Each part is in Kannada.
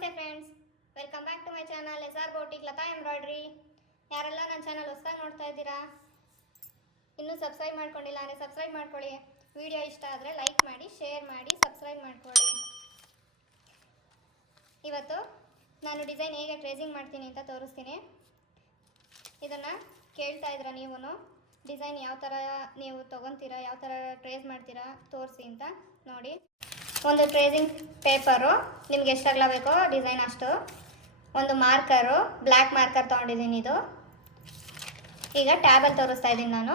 ನಮಸ್ತೆ friends, welcome back to my channel SR boutique Latha embroidery. ಯಾರೆಲ್ಲ ನನ್ನ ಚಾನಲ್ ಹೊಸದಾಗಿ ನೋಡ್ತಾ ಇದ್ದೀರಾ, ಇನ್ನೂ ಸಬ್ಸ್ಕ್ರೈಬ್ ಮಾಡ್ಕೊಂಡಿಲ್ಲ ಅಂದರೆ ಸಬ್ಸ್ಕ್ರೈಬ್ ಮಾಡ್ಕೊಳ್ಳಿ. ವಿಡಿಯೋ ಇಷ್ಟ ಆದರೆ ಲೈಕ್ ಮಾಡಿ, ಶೇರ್ ಮಾಡಿ, ಸಬ್ಸ್ಕ್ರೈಬ್ ಮಾಡ್ಕೊಳ್ಳಿ. ಇವತ್ತು ನಾನು ಡಿಸೈನ್ ಹೇಗೆ ಟ್ರೇಸಿಂಗ್ ಮಾಡ್ತೀನಿ ಅಂತ ತೋರಿಸ್ತೀನಿ. ಇದನ್ನು ಕೇಳ್ತಾ ಇದ್ದೀರಾ ನೀವು, ಡಿಸೈನ್ ಯಾವ ಥರ ನೀವು ತೊಗೊತೀರಾ, ಯಾವ ಥರ ಟ್ರೇಸ್ ಮಾಡ್ತೀರಾ ತೋರಿಸಿ ಅಂತ. ನೋಡಿ, ಒಂದು ಟ್ರೇಸಿಂಗ್ ಪೇಪರು ನಿಮ್ಗೆ ಎಷ್ಟು ಅಗಲ ಬೇಕೋ ಡಿಸೈನ್ ಅಷ್ಟು, ಒಂದು ಮಾರ್ಕರು, ಬ್ಲ್ಯಾಕ್ ಮಾರ್ಕರ್ ತೊಗೊಂಡಿದ್ದೀನಿ. ಇದು ಈಗ ಟ್ಯಾಬಲ್ಲಿ ತೋರಿಸ್ತಾ ಇದ್ದೀನಿ ನಾನು.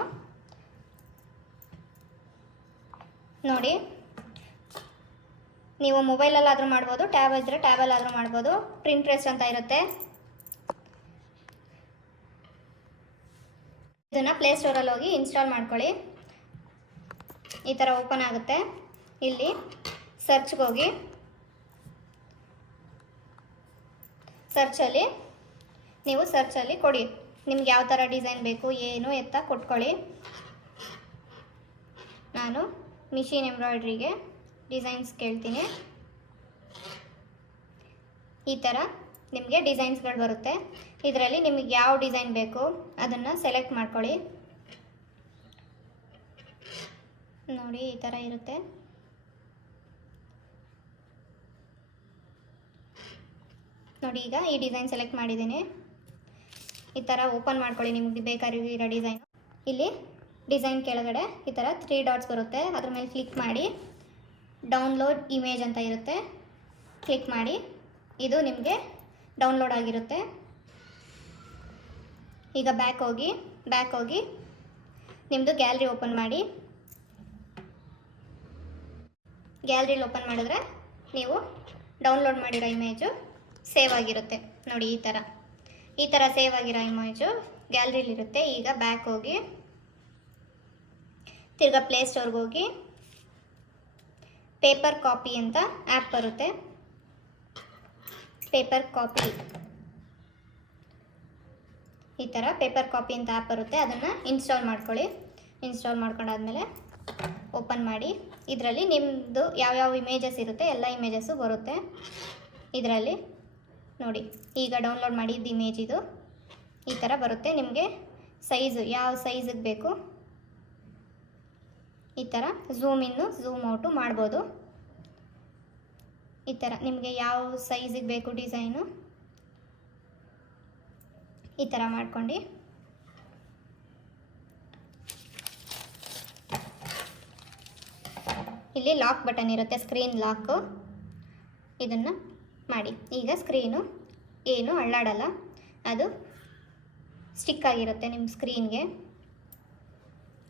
ನೋಡಿ, ನೀವು ಮೊಬೈಲಲ್ಲಾದರೂ ಮಾಡ್ಬೋದು, ಟ್ಯಾಬ್ ಇದ್ದರೆ ಟ್ಯಾಬಲ್ಲಾದರೂ ಮಾಡ್ಬೋದು. ಪ್ರಿಂಟ್ ಪ್ರೆಸ್ ಅಂತ ಇರುತ್ತೆ. ಇದನ್ನು ಪ್ಲೇಸ್ಟೋರಲ್ಲಿ ಹೋಗಿ ಇನ್ಸ್ಟಾಲ್ ಮಾಡ್ಕೊಳ್ಳಿ. ಈ ಥರ ಓಪನ್ ಆಗುತ್ತೆ. ಇಲ್ಲಿ ಸರ್ಚ್ಗೆ ಹೋಗಿ ಸರ್ಚಲ್ಲಿ ಕೊಡಿ, ನಿಮ್ಗೆ ಯಾವ ಥರ ಡಿಸೈನ್ ಬೇಕು ಏನು ಎತ್ತ ಕೊಟ್ಕೊಳ್ಳಿ. ನಾನು ಮಿಷಿನ್ ಎಂಬ್ರಾಯ್ಡ್ರಿಗೆ ಡಿಸೈನ್ಸ್ ಕೇಳ್ತೀನಿ. ಈ ಥರ ನಿಮಗೆ ಡಿಸೈನ್ಸ್ಗಳು ಬರುತ್ತೆ. ಇದರಲ್ಲಿ ನಿಮಗೆ ಯಾವ ಡಿಸೈನ್ ಬೇಕು ಅದನ್ನು ಸೆಲೆಕ್ಟ್ ಮಾಡ್ಕೊಳ್ಳಿ. ನೋಡಿ, ಈ ಥರ ಇರುತ್ತೆ. ನೋಡಿ, ಈಗ ಈ ಡಿಸೈನ್ ಸೆಲೆಕ್ಟ್ ಮಾಡಿದ್ದೀನಿ. ಈ ಥರ ಓಪನ್ ಮಾಡ್ಕೊಳ್ಳಿ ನಿಮಗೆ ಬೇಕಾಗಿರೋ ಡಿಸೈನ್. ಇಲ್ಲಿ ಡಿಸೈನ್ ಕೆಳಗಡೆ ಈ ಥರ 3 ಡಾಟ್ಸ್ ಬರುತ್ತೆ, ಅದ್ರ ಮೇಲೆ ಕ್ಲಿಕ್ ಮಾಡಿ ಡೌನ್ಲೋಡ್ ಇಮೇಜ್ ಅಂತ ಇರುತ್ತೆ, ಕ್ಲಿಕ್ ಮಾಡಿ. ಇದು ನಿಮಗೆ ಡೌನ್ಲೋಡ್ ಆಗಿರುತ್ತೆ. ಈಗ ಬ್ಯಾಕ್ ಹೋಗಿ ನಿಮ್ಮದು ಗ್ಯಾಲರಿ ಓಪನ್ ಮಾಡಿ. ಗ್ಯಾಲರಿಲಿ ಓಪನ್ ಮಾಡಿದ್ರೆ ನೀವು ಡೌನ್ಲೋಡ್ ಮಾಡಿರೋ ಇಮೇಜು ಸೇವ್ ಆಗಿರುತ್ತೆ. ನೋಡಿ, ಈ ಥರ ಸೇವ್ ಆಗಿರೋ ಇಮೇಜು ಗ್ಯಾಲರಿಲಿರುತ್ತೆ. ಈಗ ಬ್ಯಾಕ್ ಹೋಗಿ ತಿರ್ಗಾ ಪ್ಲೇಸ್ಟೋರ್ಗೆ ಹೋಗಿ ಪೇಪರ್ ಕಾಪಿ ಅಂತ ಆ್ಯಪ್ ಬರುತ್ತೆ. ಪೇಪರ್ ಕಾಪಿ, ಈ ಥರ ಪೇಪರ್ ಕಾಪಿ ಅಂತ ಆ್ಯಪ್ ಬರುತ್ತೆ. ಅದನ್ನು ಇನ್ಸ್ಟಾಲ್ ಮಾಡ್ಕೊಳ್ಳಿ. ಇನ್ಸ್ಟಾಲ್ ಮಾಡ್ಕೊಂಡಾದ್ಮೇಲೆ ಓಪನ್ ಮಾಡಿ. ಇದರಲ್ಲಿ ನಿಮ್ಮದು ಯಾವ್ಯಾವ ಇಮೇಜಸ್ ಇರುತ್ತೆ ಎಲ್ಲ ಇಮೇಜಸ್ಸು ಬರುತ್ತೆ ಇದರಲ್ಲಿ. ನೋಡಿ, ಈಗ ಡೌನ್ಲೋಡ್ ಮಾಡಿದ್ದು ಇಮೇಜ್ ಇದು ಈ ಥರ ಬರುತ್ತೆ. ನಿಮಗೆ ಸೈಜು ಯಾವ ಸೈಜಿಗೆ ಬೇಕು ಈ ಥರ ಝೂಮ್ ಇನ್ನು ಝೂಮ್ ಔಟು ಮಾಡ್ಬೋದು. ಈ ಥರ ನಿಮಗೆ ಯಾವ ಸೈಜಿಗೆ ಬೇಕು ಡಿಸೈನು ಈ ಥರ ಮಾಡ್ಕೊಂಡು ಇಲ್ಲಿ ಲಾಕ್ ಬಟನ್ ಇರುತ್ತೆ, ಸ್ಕ್ರೀನ್ ಲಾಕು. ಇದನ್ನು ಮಾಡಿ. ಈಗ ಸ್ಕ್ರೀನು ಏನು ಅಳ್ಳಾಡಲ್ಲ, ಅದು ಸ್ಟಿಕ್ ಆಗಿರುತ್ತೆ ನಿಮ್ಮ ಸ್ಕ್ರೀನ್ಗೆ.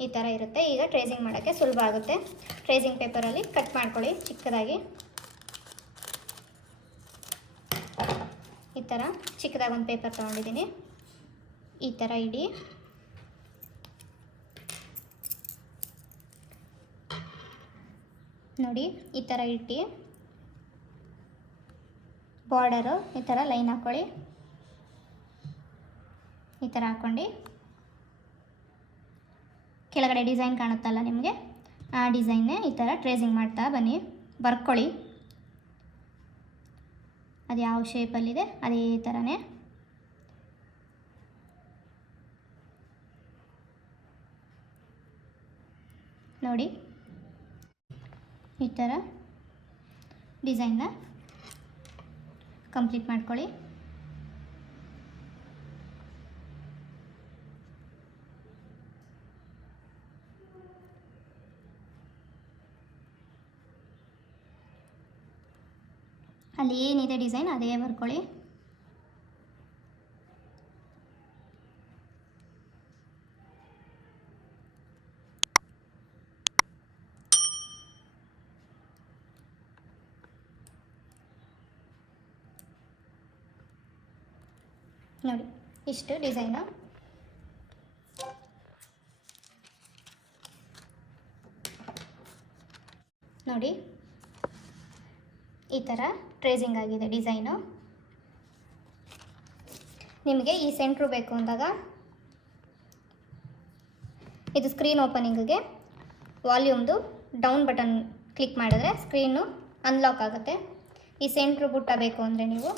ಈ ಥರ ಇರುತ್ತೆ. ಈಗ ಟ್ರೇಸಿಂಗ್ ಮಾಡೋಕ್ಕೆ ಸುಲಭ ಆಗುತ್ತೆ. ಟ್ರೇಸಿಂಗ್ ಪೇಪರಲ್ಲಿ ಕಟ್ ಮಾಡ್ಕೊಳ್ಳಿ ಚಿಕ್ಕದಾಗಿ. ಈ ಥರ ಚಿಕ್ಕದಾಗಿ ಒಂದು ಪೇಪರ್ ತೊಗೊಂಡಿದ್ದೀನಿ. ಈ ಥರ ಇಡಿ. ನೋಡಿ, ಈ ಥರ ಇಟ್ಟು ಬಾರ್ಡರು ಈ ಥರ ಲೈನ್ ಹಾಕ್ಕೊಳ್ಳಿ. ಈ ಥರ ಹಾಕ್ಕೊಂಡು ಕೆಳಗಡೆ ಡಿಸೈನ್ ಕಾಣುತ್ತಲ್ಲ ನಿಮಗೆ, ಆ ಡಿಸೈನ್ನೇ ಈ ಥರ ಟ್ರೇಸಿಂಗ್ ಮಾಡ್ತಾ ಬನ್ನಿ. ಬರ್ಕೊಳ್ಳಿ, ಅದು ಯಾವ ಶೇಪಲ್ಲಿದೆ ಅದೇ ಥರನೇ. ನೋಡಿ, ಈ ಥರ ಡಿಸೈನ್ನ ಕಂಪ್ಲೀಟ್ ಮಾಡ್ಕೊಳ್ಳಿ. ಅಲ್ಲಿ ಏನಿದೆ ಡಿಸೈನ್ ಅದೇ ಬರ್ಕೊಳ್ಳಿ. ನೋಡಿ, ಇಷ್ಟು ಡಿಸೈನು. ನೋಡಿ, ಈ ಥರ ಟ್ರೇಸಿಂಗ್ ಆಗಿದೆ ಡಿಸೈನು. ನಿಮಗೆ ಈ ಸೆಂಟ್ರು ಬೇಕು ಅಂದಾಗ ಇದು ಸ್ಕ್ರೀನ್ ಓಪನಿಂಗಿಗೆ ವಾಲ್ಯೂಮ್ದು ಡೌನ್ ಬಟನ್ ಕ್ಲಿಕ್ ಮಾಡಿದ್ರೆ ಸ್ಕ್ರೀನು ಅನ್ಲಾಕ್ ಆಗುತ್ತೆ. ಈ ಸೆಂಟ್ರ್ ಬುಟ್ಟ ಬೇಕು ಅಂದರೆ ನೀವು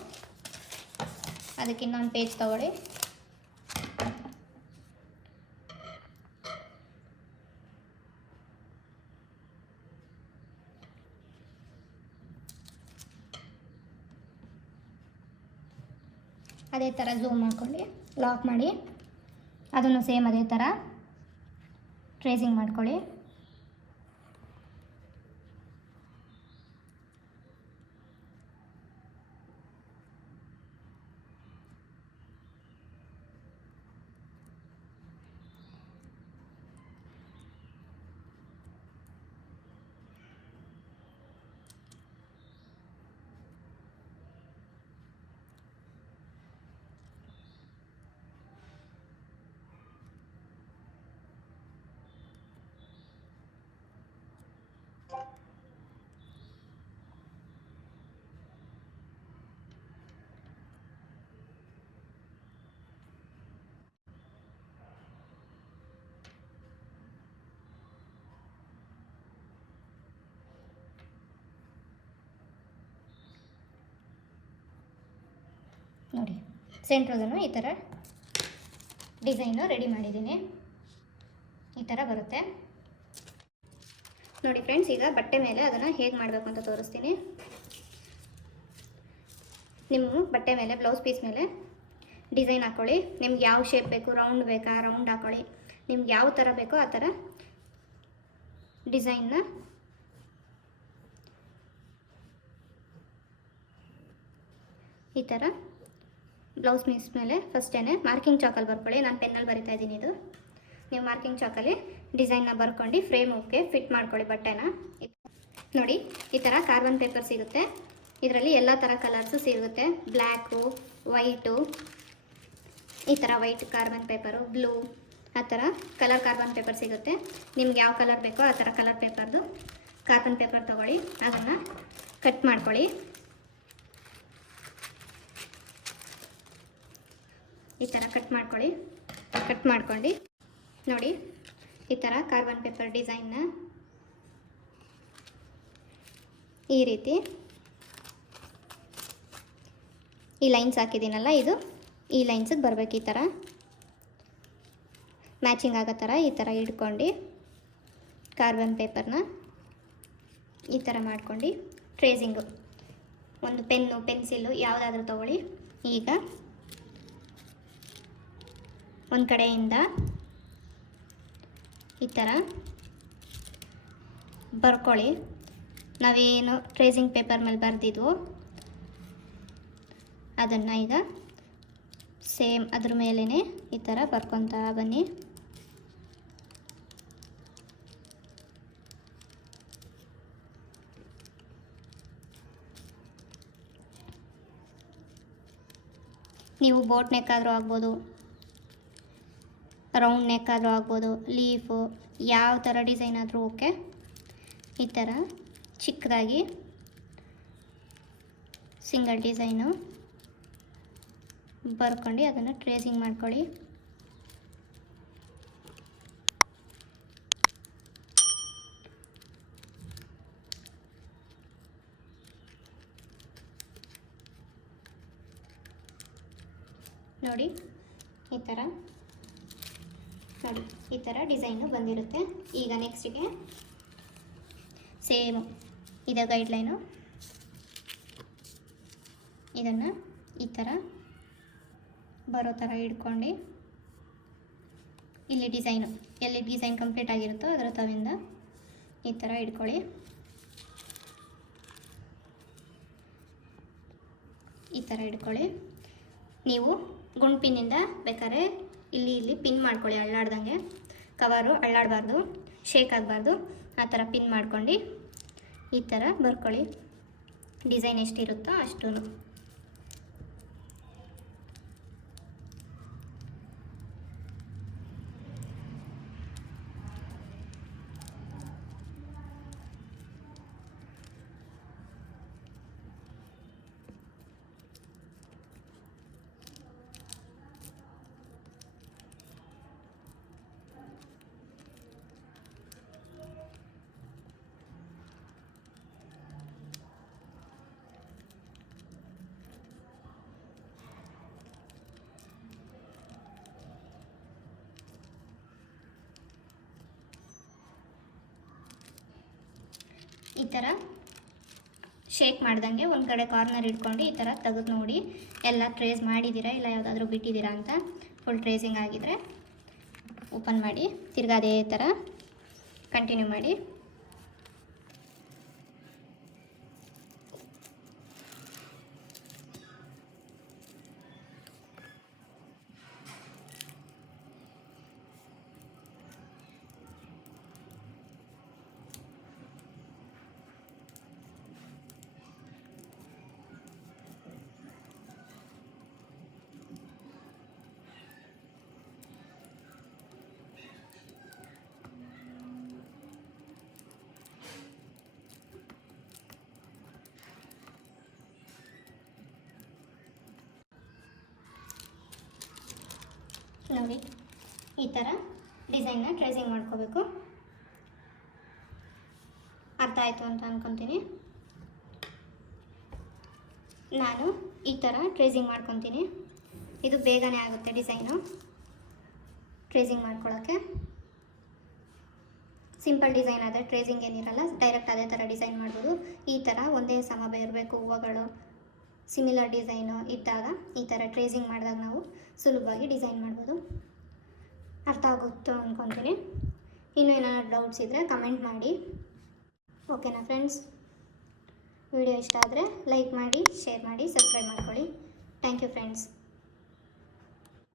ಅದಕ್ಕೆ ಇನ್ನೊಂದು ಪೇಜ್ ತೊಗೊಳ್ಳಿ. ಅದೇ ಥರ ಝೂಮ್ ಮಾಡ್ಕೊಳ್ಳಿ, ಲಾಕ್ ಮಾಡಿ, ಅದನ್ನು ಸೇಮ್ ಅದೇ ಥರ ಟ್ರೇಸಿಂಗ್ ಮಾಡ್ಕೊಳ್ಳಿ. ನೋಡಿ, ಸೆಂಟ್ರದನ್ನು ಈ ಥರ ಡಿಸೈನು ರೆಡಿ ಮಾಡಿದ್ದೀನಿ. ಈ ಥರ ಬರುತ್ತೆ ನೋಡಿ ಫ್ರೆಂಡ್ಸ್. ಈಗ ಬಟ್ಟೆ ಮೇಲೆ ಅದನ್ನು ಹೇಗೆ ಮಾಡಬೇಕು ಅಂತ ತೋರಿಸ್ತೀನಿ. ನಿಮ್ಮ ಬಟ್ಟೆ ಮೇಲೆ, ಬ್ಲೌಸ್ ಪೀಸ್ ಮೇಲೆ ಡಿಸೈನ್ ಹಾಕ್ಕೊಳ್ಳಿ. ನಿಮ್ಗೆ ಯಾವ ಶೇಪ್ ಬೇಕು, ರೌಂಡ್ ಬೇಕಾ ರೌಂಡ್ ಹಾಕ್ಕೊಳ್ಳಿ. ನಿಮ್ಗೆ ಯಾವ ಥರ ಬೇಕೋ ಆ ಥರ ಡಿಸೈನ್ನ ಈ ಥರ ಬ್ಲೌಸ್ ಪೀಸ್ ಮೇಲೆ ಫಸ್ಟೇ ಮಾರ್ಕಿಂಗ್ ಚಾಕಲ್ಲಿ ಬರ್ಕೊಳ್ಳಿ. ನಾನು ಪೆನ್ನಲ್ಲಿ ಬರಿತಾ ಇದ್ದೀನಿ. ಇದು ನೀವು ಮಾರ್ಕಿಂಗ್ ಚಾಕಲ್ಲಿ ಡಿಸೈನ್ನ ಬರ್ಕೊಂಡು ಫ್ರೇಮ್ಗೆ ಫಿಟ್ ಮಾಡ್ಕೊಳ್ಳಿ ಬಟ್ಟೆನ. ನೋಡಿ, ಈ ಥರ ಕಾರ್ಬನ್ ಪೇಪರ್ ಸಿಗುತ್ತೆ. ಇದರಲ್ಲಿ ಎಲ್ಲ ಥರ ಕಲರ್ಸು ಸಿಗುತ್ತೆ. ಬ್ಲ್ಯಾಕು, ವೈಟು, ಈ ಥರ ವೈಟ್ ಕಾರ್ಬನ್ ಪೇಪರು, ಬ್ಲೂ, ಆ ಥರ ಕಲರ್ ಕಾರ್ಬನ್ ಪೇಪರ್ ಸಿಗುತ್ತೆ. ನಿಮ್ಗೆ ಯಾವ ಕಲರ್ ಬೇಕೋ ಆ ಥರ ಕಲರ್ ಪೇಪರ್ದು ಕಾರ್ಬನ್ ಪೇಪರ್ ತೊಗೊಳ್ಳಿ. ಅದನ್ನು ಕಟ್ ಮಾಡ್ಕೊಳ್ಳಿ. ಈ ಥರ ಕಟ್ ಮಾಡ್ಕೊಳ್ಳಿ. ಕಟ್ ಮಾಡ್ಕೊಂಡು ನೋಡಿ, ಈ ಥರ ಕಾರ್ಬನ್ ಪೇಪರ್ ಡಿಸೈನ್ನ ಈ ರೀತಿ ಈ ಲೈನ್ಸ್ ಹಾಕಿದ್ದೀನಲ್ಲ, ಇದು ಈ ಲೈನ್ಸಿಗೆ ಬರಬೇಕು. ಈ ಥರ ಮ್ಯಾಚಿಂಗ್ ಆಗೋ ಥರ ಈ ಥರ ಇಟ್ಕೊಂಡು ಕಾರ್ಬನ್ ಪೇಪರ್ನ ಈ ಥರ ಮಾಡ್ಕೊಂಡು ಟ್ರೇಸಿಂಗು ಒಂದು ಪೆನ್ನು, ಪೆನ್ಸಿಲ್ಲು ಯಾವುದಾದ್ರೂ ತೊಗೊಳ್ಳಿ. ಈಗ ಒಂದು ಕಡೆಯಿಂದ ಈ ಥರ ಬರ್ಕೊಳ್ಳಿ. ನಾವೇನು ಟ್ರೇಸಿಂಗ್ ಪೇಪರ್ ಮೇಲೆ ಬರೆದಿದ್ವು ಅದನ್ನು ಈಗ ಸೇಮ್ ಅದ್ರ ಮೇಲೇ ಈ ಥರ ಬರ್ಕೊತಾ ಬನ್ನಿ. ನೀವು ಬೋಟ್ ನೆಕ್ ಆದರೂ ಆಗ್ಬೋದು, ರೌಂಡ್ ನೆಕ್ ಆದರೂ ಆಗ್ಬೋದು, ಲೀಫು, ಯಾವ ಥರ ಡಿಸೈನ್ ಆದರೂ ಓಕೆ. ಈ ಥರ ಚಿಕ್ಕದಾಗಿ ಸಿಂಗಲ್ ಡಿಸೈನು ಬರ್ಕೊಂಡು ಅದನ್ನು ಟ್ರೇಸಿಂಗ್ ಮಾಡ್ಕೊಳ್ಳಿ. ನೋಡಿ, ಈ ಥರ ನೋಡಿ, ಈ ಥರ ಡಿಸೈನು ಬಂದಿರುತ್ತೆ. ಈಗ ನೆಕ್ಸ್ಟಿಗೆ ಸೇಮ್ ಇದೆ ಗೈಡ್ಲೈನು. ಇದನ್ನು ಈ ಥರ ಬರೋ ಥರ ಇಟ್ಕೊಂಡು ಇಲ್ಲಿ ಡಿಸೈನು ಎಲ್ಲಿ ಡಿಸೈನ್ ಕಂಪ್ಲೀಟ್ ಆಗಿರುತ್ತೋ ಅದರ ತವಿಂದ ಈ ಥರ ಇಟ್ಕೊಳ್ಳಿ. ಈ ಥರ ಇಟ್ಕೊಳ್ಳಿ. ನೀವು ಗುಂಡು ಪಿನ್ನಿಂದ ಬೇಕಾದ್ರೆ ಇಲ್ಲಿ ಪಿನ್ ಮಾಡ್ಕೊಳ್ಳಿ, ಅಳ್ಳಾಡ್ದಂಗೆ. ಕವರು ಅಳ್ಳಾಡಬಾರ್ದು, ಶೇಕ್ ಆಗಬಾರ್ದು. ಆ ಥರ ಪಿನ್ ಮಾಡ್ಕೊಂಡು ಈ ಥರ ಬರ್ಕೊಳ್ಳಿ. ಡಿಸೈನ್ ಎಷ್ಟಿರುತ್ತೋ ಅಷ್ಟು. ಥರ ಶೇಕ್ ಮಾಡ್ದಂಗೆ ಒಂದು ಕಡೆ ಕಾರ್ನರ್ ಇಟ್ಕೊಂಡು ಈ ಥರ ತೆಗೆದು ನೋಡಿ ಎಲ್ಲ ಟ್ರೇಸ್ ಮಾಡಿದ್ದೀರಾ ಇಲ್ಲ ಯಾವುದಾದ್ರೂ ಬಿಟ್ಟಿದ್ದೀರಾ ಅಂತ. ಫುಲ್ ಟ್ರೇಸಿಂಗ್ ಆಗಿದ್ದರೆ ಓಪನ್ ಮಾಡಿ ತಿರ್ಗಾ ಅದೇ ಥರ ಕಂಟಿನ್ಯೂ ಮಾಡಿ. ನೋಡಿ ಈ ಥರ ಡಿಸೈನ್ನ ಟ್ರೇಸಿಂಗ್ ಮಾಡ್ಕೋಬೇಕು. ಅರ್ಥ ಆಯಿತು ಅಂತ ಅಂದ್ಕೊತೀನಿ. ನಾನು ಈ ಥರ ಟ್ರೇಸಿಂಗ್ ಮಾಡ್ಕೊತೀನಿ. ಇದು ಬೇಗನೆ ಆಗುತ್ತೆ ಡಿಸೈನು ಟ್ರೇಸಿಂಗ್ ಮಾಡ್ಕೊಳ್ಳೋಕ್ಕೆ. ಸಿಂಪಲ್ ಡಿಸೈನ್ ಆದರೆ ಟ್ರೇಸಿಂಗ್ ಏನಿರಲ್ಲ, ಡೈರೆಕ್ಟ್ ಅದೇ ಥರ ಡಿಸೈನ್ ಮಾಡ್ಬೋದು. ಈ ಥರ ಒಂದೇ ಸಮ ಇರಬೇಕು ಹೂವುಗಳು, ಸಿಮಿಲರ್ ಡಿಸೈನು ಇದ್ದಾಗ ಈ ಥರ ಟ್ರೇಸಿಂಗ್ ಮಾಡಿದಾಗ ನಾವು ಸುಲಭವಾಗಿ ಡಿಸೈನ್ ಮಾಡ್ಬೋದು. ಅರ್ಥ ಆಗುತ್ತೋ ಅಂದ್ಕೊತೀನಿ. ಇನ್ನೂ ಏನಾದ್ರು ಡೌಟ್ಸ್ ಇದ್ದರೆ ಕಮೆಂಟ್ ಮಾಡಿ. ಓಕೆನಾ ಫ್ರೆಂಡ್ಸ್? ವಿಡಿಯೋ ಇಷ್ಟ ಆದರೆ ಲೈಕ್ ಮಾಡಿ, ಶೇರ್ ಮಾಡಿ, ಸಬ್ಸ್ಕ್ರೈಬ್ ಮಾಡ್ಕೊಳ್ಳಿ. Thank you friends.